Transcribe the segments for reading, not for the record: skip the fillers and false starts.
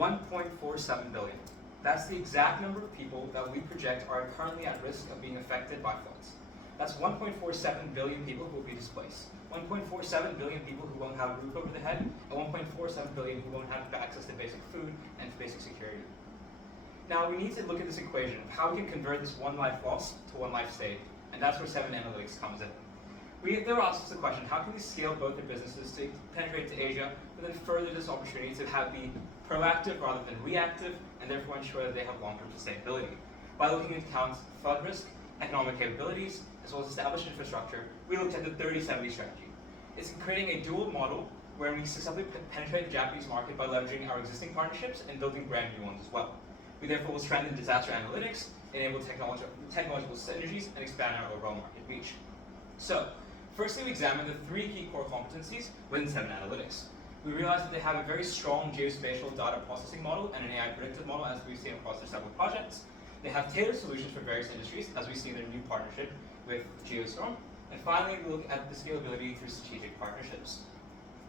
1.47 billion. That's the exact number of people that we project are currently at risk of being affected by floods. That's 1.47 billion people who will be displaced. 1.47 billion people who won't have a roof over their head, and 1.47 billion who won't have access to basic food and basic security. Now we need to look at this equation of how we can convert this one life lost to one life saved, and that's where 7 Analytics comes in. They were asked us the question, how can we scale both their businesses to penetrate to Asia, but then further this opportunity to be proactive rather than reactive, and therefore ensure that they have long-term sustainability. By looking into account flood risk, economic capabilities, as well as established infrastructure, we looked at the 30-70 strategy. It's creating a dual model where we successfully penetrate the Japanese market by leveraging our existing partnerships and building brand new ones as well. We therefore will strengthen disaster analytics, enable technological synergies, and expand our overall market reach. So, firstly, we examined the 3 key core competencies within 7 Analytics. We realized that they have a very strong geospatial data processing model and an AI predictive model, as we've seen across their several projects. They have tailored solutions for various industries, as we see in their new partnership with Geostorm. And finally, we look at the scalability through strategic partnerships.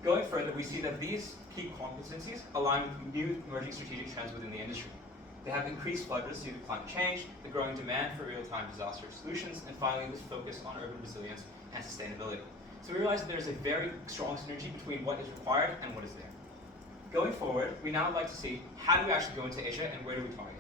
Going further, we see that these key competencies align with new emerging strategic trends within the industry. They have increased flood risk due to climate change, the growing demand for real-time disaster solutions, and finally, this focus on urban resilience and sustainability. So we realize that there's a very strong synergy between what is required and what is there. Going forward, we now like to see how do we actually go into Asia and where do we target.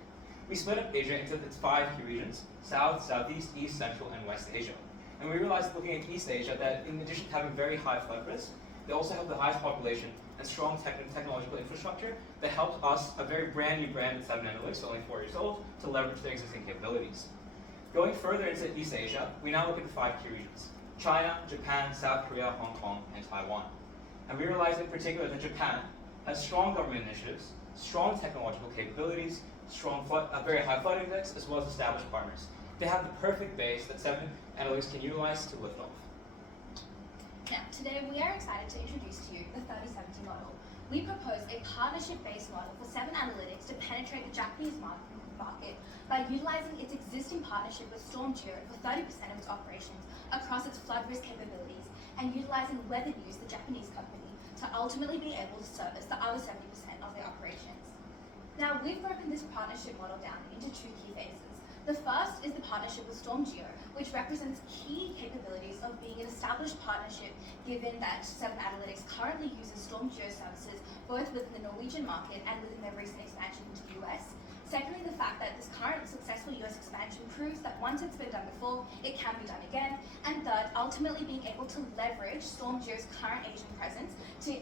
We split up Asia into its 5 key regions: South, Southeast, East, Central, and West Asia. And we realized looking at East Asia that in addition to having very high flood risk, they also have the highest population and strong technological infrastructure that helps us, a very brand new brand at 7 Analytics, only 4 years old, to leverage their existing capabilities. Going further into East Asia, we now look at the 5 key regions: China, Japan, South Korea, Hong Kong, and Taiwan. And we realize in particular that Japan has strong government initiatives, strong technological capabilities, very high flood index, as well as established partners. They have the perfect base that 7 Analytics can utilize to lift off. Now, today we are excited to introduce to you the 30-70 model. We propose a partnership-based model for 7 Analytics to penetrate the Japanese market by utilizing its existing partnership with StormGeo for 30% of its operations across its flood risk capabilities, and utilizing Weather News, the Japanese company, to ultimately be able to service the other 70% of their operations. Now, we've broken this partnership model down into 2 key phases. The first is the partnership with StormGeo, which represents key capabilities of being an established partnership, given that 7 Analytics currently uses StormGeo services both within the Norwegian market and within their recent expansion into the US. Secondly, the fact that this current successful US expansion proves that once it's been done before, it can be done again. And third, ultimately being able to leverage StormGeo's current Asian presence to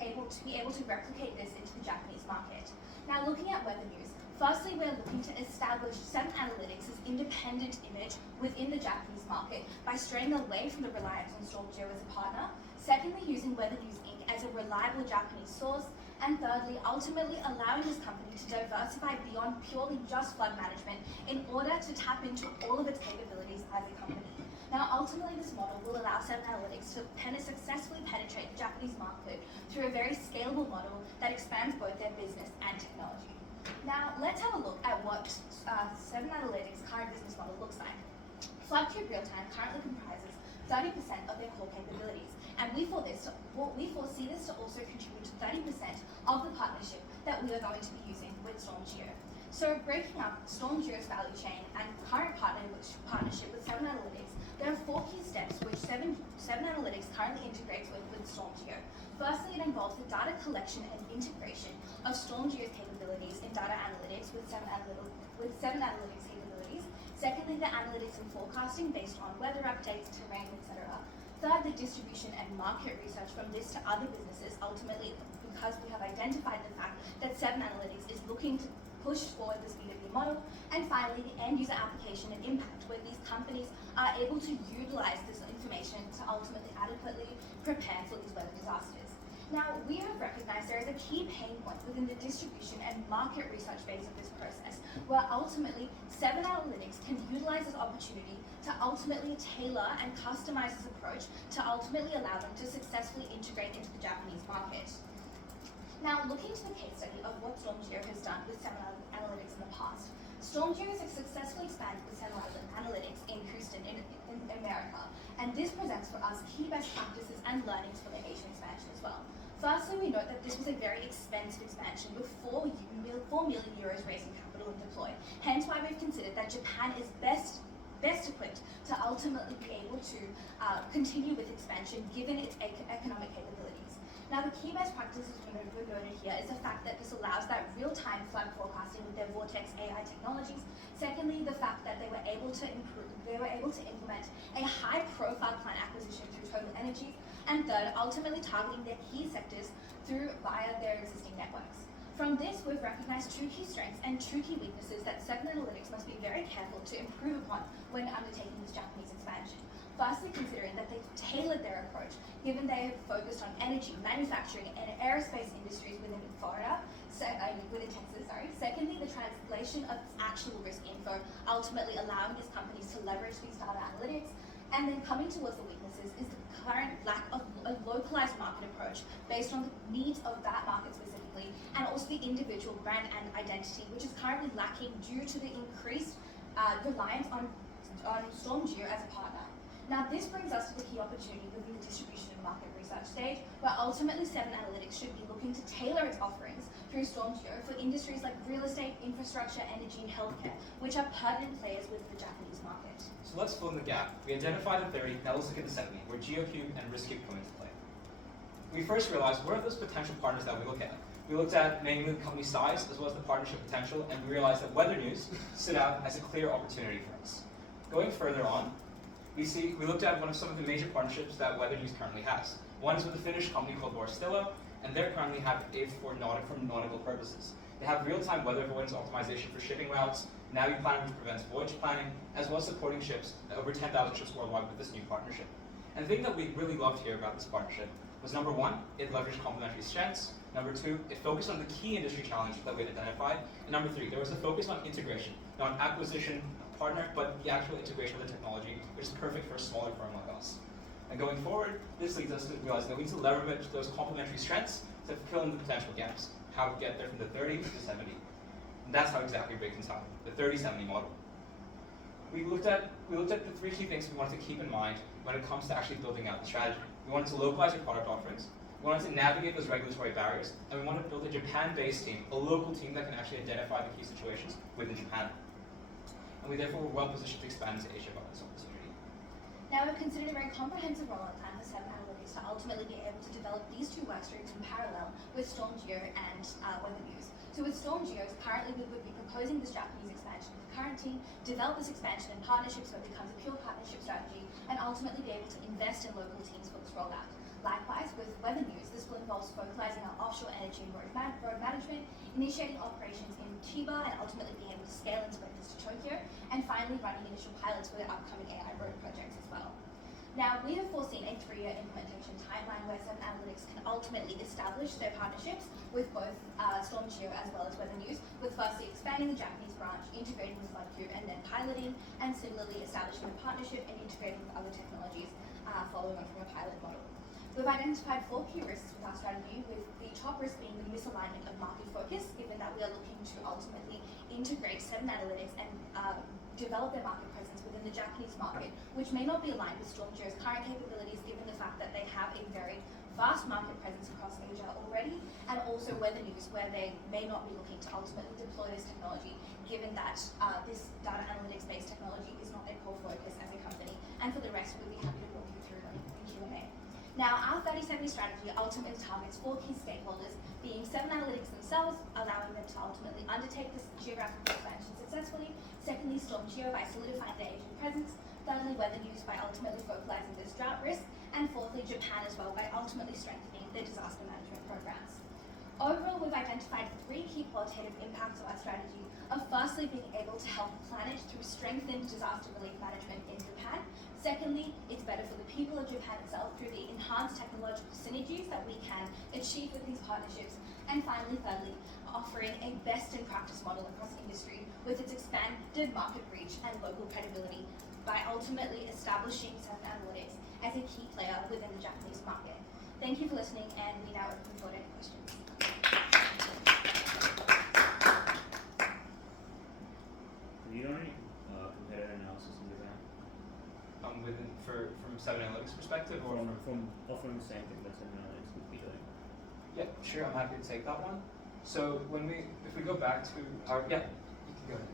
be able to replicate this into the Japanese market. Now, looking at Weather News, firstly, we're looking to establish 7 Analytics' independent image within the Japanese market by straying away from the reliance on StormGeo as a partner. Secondly, using Weather News Inc. as a reliable Japanese source. And thirdly, ultimately allowing this company to diversify beyond purely just flood management in order to tap into all of its capabilities as a company. Now, ultimately, this model will allow 7 Analytics to successfully penetrate the Japanese market through a very scalable model that expands both their business and technology. Now, let's have a look at what 7 Analytics' current business model looks like. FloodCube Realtime currently comprises 30% of their core capabilities, and we foresee this to also contribute to 30% of the partnership that we are going to be using with StormGeo. So, breaking up StormGeo's value chain and current partnership with 7 Analytics, there are 4 key steps which 7 Analytics currently integrates with StormGeo. Firstly, it involves the data collection and integration of StormGeo's capabilities in data analytics with 7 Analytics capabilities. Secondly, the analytics and forecasting based on weather updates, terrain, etc. Third, the distribution and market research from this to other businesses, ultimately because we have identified the fact that 7 Analytics is looking to push forward this B2B model. And finally, the end user application and impact, where these companies are able to utilize this information to ultimately adequately prepare for these weather disasters. Now, we have recognized there is a key pain point within the distribution and market research phase of this process, where ultimately 7 Analytics can utilize this opportunity to ultimately tailor and customize this approach to ultimately allow them to successfully integrate into the Japanese market. Now, looking to the case study of what StormGeo has done with 7 Analytics in the past, StormGeo has successfully expanded with 7 Analytics in Houston, in America, and this presents for us key best practices and learnings for the Asian expansion as well. Firstly, we note that this was a very expensive expansion with 4 million euros raised in capital and deployed. Hence why we've considered that Japan is best equipped to ultimately be able to continue with expansion given its economic capabilities. Now, the key best practices we've noted here is the fact that this allows that real-time flag forecasting with their Vortex AI technologies. Secondly, the fact that they were able to implement a high-profile client acquisition through Total Energies. And third, ultimately targeting their key sectors via their existing networks. From this, we've recognized 2 key strengths and 2 key weaknesses that 7 Analytics must be very careful to improve upon when undertaking this Japanese expansion. Firstly, considering that they've tailored their approach, given they have focused on energy, manufacturing, and aerospace industries within Texas. Secondly, the translation of actual risk info, ultimately allowing these companies to leverage these data analytics. And then coming towards the weaknesses is the current lack of a localized market approach based on the needs of that market specifically, and also the individual brand and identity, which is currently lacking due to the increased reliance on StormGeo as a partner. Now, this brings us to the key opportunity within the distribution and market research stage, where ultimately 7 Analytics should be looking to tailor its offerings through StormGeo for industries like real estate, infrastructure, energy, and healthcare, which are pertinent players within the Japanese market. So let's fill in the gap. We identified the 30, now let's look at the 70, where GeoCube and RiskCube come into play. We first realized what are those potential partners that we look at. We looked at mainly the company size as well as the partnership potential, and we realized that Weather News stood out as a clear opportunity for us. Going further on, we looked at some of the major partnerships that Weather News currently has. One is with a Finnish company called Vorstilla, and they currently have it for nautical purposes. They have real-time weather avoidance optimization for shipping routes, Navi Planning, which prevents voyage planning, as well as supporting ships, over 10,000 ships worldwide with this new partnership. And the thing that we really loved here about this partnership was number 1, it leveraged complementary strengths. Number 2, it focused on the key industry challenge that we had identified. And number 3, there was a focus on integration, not on acquisition partner, but the actual integration of the technology, which is perfect for a smaller firm like us. And going forward, this leads us to realize that we need to leverage those complementary strengths to fill in the potential gaps. How to get there from the 30 to the 70. And that's how exactly we reconcile the 30-70 model. We looked at the 3 key things we wanted to keep in mind when it comes to actually building out the strategy. We wanted to localize our product offerings, we wanted to navigate those regulatory barriers, and we wanted to build a Japan-based team, a local team that can actually identify the key situations within Japan. And we therefore were well positioned to expand into Asia by this opportunity. Now, we've considered a very comprehensive rollout plan for 7 Analytics to ultimately be able to develop these 2 work streams in parallel with StormGeo and Weather News. So with StormGeo, currently we would be proposing this Japanese expansion with the current team, develop this expansion in partnerships so it becomes a pure partnership strategy, and ultimately be able to invest in local teams for this rollout. Likewise, with Weather News, this will involve focalizing on offshore energy and road management, initiating operations in Chiba, and ultimately being able to scale into this to Tokyo, and finally running initial pilots for their upcoming AI road projects as well. Now, we have foreseen a 3-year implementation timeline where 7 Analytics can ultimately establish their partnerships with both StormGeo as well as Weather News, with firstly expanding the Japanese branch, integrating with FloodCube, and then piloting, and similarly establishing a partnership and integrating with other technologies following on from a pilot model. We've identified 4 key risks with our strategy, with the top risk being the misalignment of market focus, given that we are looking to ultimately integrate 7 Analytics and develop their market presence within the Japanese market, which may not be aligned with StormGeo's current capabilities, given the fact that they have a very vast market presence across Asia already, and also Weather News, where they may not be looking to ultimately deploy this technology, given that this data analytics-based technology is not their core focus as a company. And for the rest, we'd be happy to walk you through them in Q&A. Now, our 30-70 strategy ultimately targets 4 key stakeholders, being 7 Analytics themselves, allowing them to ultimately undertake this geographical expansion successfully. Secondly, StormGeo by solidifying their Asian presence. Thirdly, Weather News by ultimately focalizing this drought risk. And fourthly, Japan as well by ultimately strengthening their disaster management programs. Overall, we've identified 3 key qualitative impacts of our strategy of firstly being able to help the planet through strengthened disaster relief management in Japan. Secondly, it's better for the people of Japan itself through the enhanced technological synergies that we can achieve with these partnerships. And finally, thirdly, offering a best-in-practice model across industry with its expanded market reach and local credibility by ultimately establishing 7 Analytics as a key player within the Japanese market. Thank you for listening, and we now open the floor to any questions. Have you done any competitor analysis in Japan? From 7 Analytics perspective, or From offering the same thing that 7 Analytics would be doing? Yeah, sure, I'm happy to take that one. So if we go back to our, yeah, you can go ahead.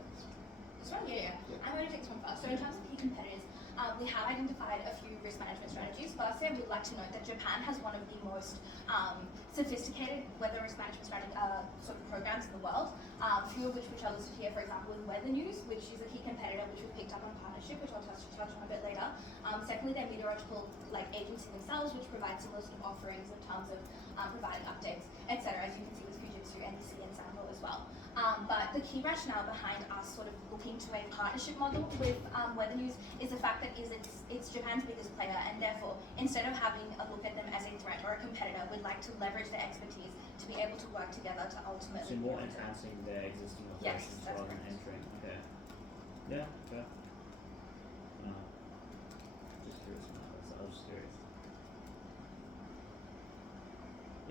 This one? Yeah. I'm going to take this one first. So in terms of key competitors, we have identified a few risk management strategies. Firstly, I would like to note that Japan has one of the most sophisticated weather risk management sort of programs in the world. Few of which are listed here, for example, with Weather News, which is a key competitor which we've picked up on partnership, which I'll touch on a bit later. Secondly, their meteorological agency themselves, which provide similar sort of offerings in terms of providing updates, etc. As you can see with Fujitsu, NBC, and Sampo as well. But the key rationale behind us sort of looking to a partnership model with Weather News is the fact that it's Japan's biggest player, and therefore, instead of having a look at them as a threat or a competitor, we'd like to leverage their expertise to be able to work together to ultimately. So more enhancing their existing Yes, operations that's rather than correct. entering. Okay. Yeah. Okay. Just curious now. I was just curious.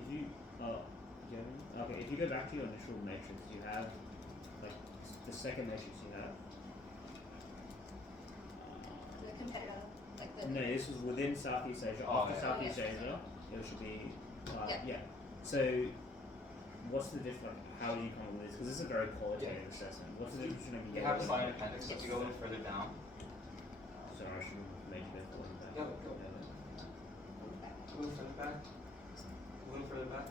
If you okay, if you go back to your initial matrix, you have like the second matrix you have. The competitor, like the. No, this was within Southeast Asia. Oh, After yeah. Southeast Yes. Asia, it should be. Yeah. So, what's the difference? How do you come up with this? Because this is a very qualitative assessment. What's the difference between You have a slide appendix, so if you go a little further down. Sorry, I should have made it before that. Yeah, go. A little further back. A little further back.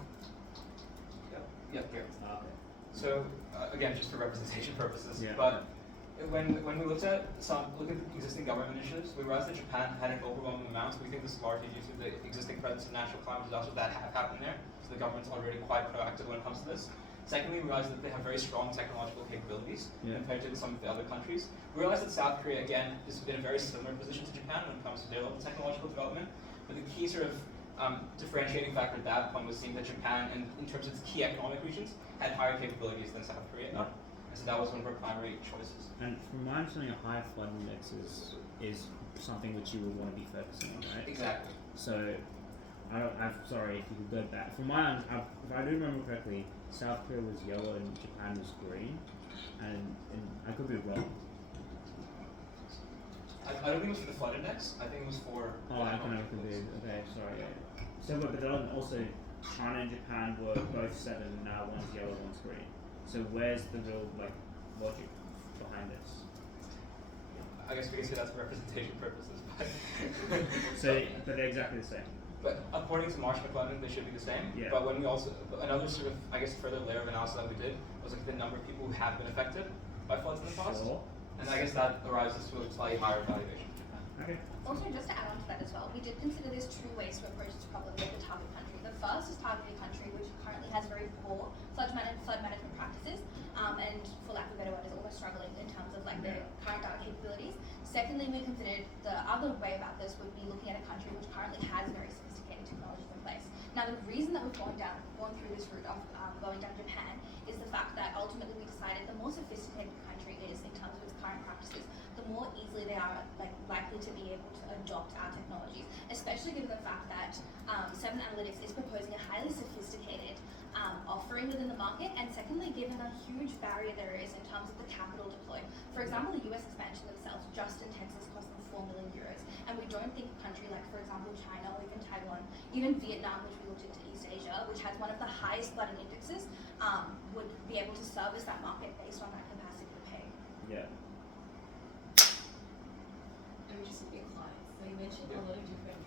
Yep, here. Okay. So again, just for representation purposes, Yeah. but when we look at the existing government initiatives, we realized that Japan had an overwhelming amount. We think this is largely due to the existing presence of natural climate disasters that have happened there. So the government's already quite proactive when it comes to this. Secondly, we realized that they have very strong technological capabilities compared to some of the other countries. We realized that South Korea, again, is in a very similar position to Japan when it comes to their level of technological development. But the key sort of differentiating factor at that point was seeing that Japan, and in terms of its key economic regions, had higher capabilities than South Korea. Yeah. And so that was one of our primary choices. And from my understanding, a higher flood index is something which you would want to be focusing on, right? Exactly. So, I'm sorry if you could go back. From my if I do remember correctly, South Korea was yellow and Japan was green, and I could be wrong. I don't think it was for the flood index. I think it was for. Oh, I can could be. Okay, sorry. Yeah. So, but then also, China and Japan were both 7, and now one's yellow, one's green. So, where's the real logic behind this? I guess we can say that's for representation purposes, but. But they're exactly the same. But according to Marsh McLennan, they should be the same. Yeah. But when we also, another sort of, I guess, further layer of analysis that we did was look at the number of people who have been affected by floods in the past. Sure. And I guess that arises to a slightly higher valuation of Japan. Okay. Also, just to add on to that as well, we did consider there's two ways to approach this problem with the target country. The first is targeting a country which currently has very poor flood management practices, and for lack of a better word, is almost struggling in terms of their current data capabilities. Secondly, we considered the other way about this would be looking at a country which currently has very sophisticated technologies in place. Now, the reason that we've gone through this route of going down Japan is the fact that ultimately we decided the more sophisticated the country is in terms of its current practices, the more easily they are likely to be able to adopt our technologies, especially given the fact that 7 Analytics is proposing a highly sophisticated offering within the market, and secondly, given a huge barrier there is in terms of the capital deployed. For example, the US expansion themselves just in Texas cost them €4 million, and we don't think a country like, for example, China or even Taiwan, even Vietnam, which we looked into East Asia, which has one of the highest flooding indexes, would be able to service that market based on that capacity to pay. Yeah. I'm interested in clients. So you mentioned a lot of different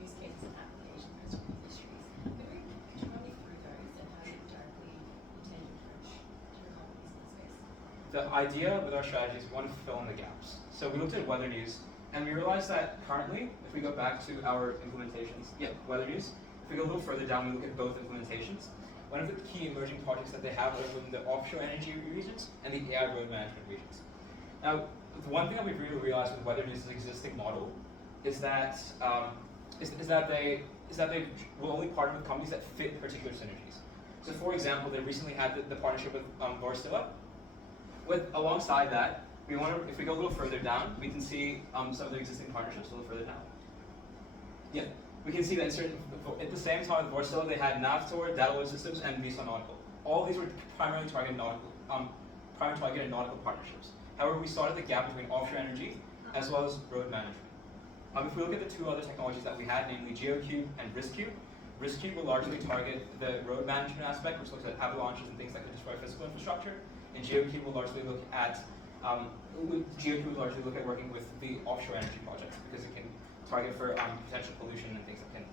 use cases and applications across different industries. Could you run me through those and how you directly intend to approach different companies in this space? The idea with our strategy is one, fill in the gaps. So we looked at weather news, and we realized that currently, if we go back to our implementations, weather news, if we go a little further down, we look at both implementations. One of the key emerging projects that they have are within the offshore energy regions and the AI road management regions. Now, the one thing that we've really realized with weather news' existing model is that they will only partner with companies that fit particular synergies. So, for example, they recently had the partnership with Vorstilla. Alongside that, we want to, if we go a little further down, we can see some of the existing partnerships a little further down. Yeah, we can see that at the same time with Vorstilla, they had Navtor, Data Load Systems, and Visa Nautical. All of these were primarily targeted nautical partnerships. However, we started the gap between offshore energy as well as road management. If we look at the two other technologies that we had, namely GeoCube and RiskCube, RISQ will largely target the road management aspect, which looks at avalanches and things that could destroy physical infrastructure. And GeoQ will largely look at working with the offshore energy projects because it can target for potential pollution and things that can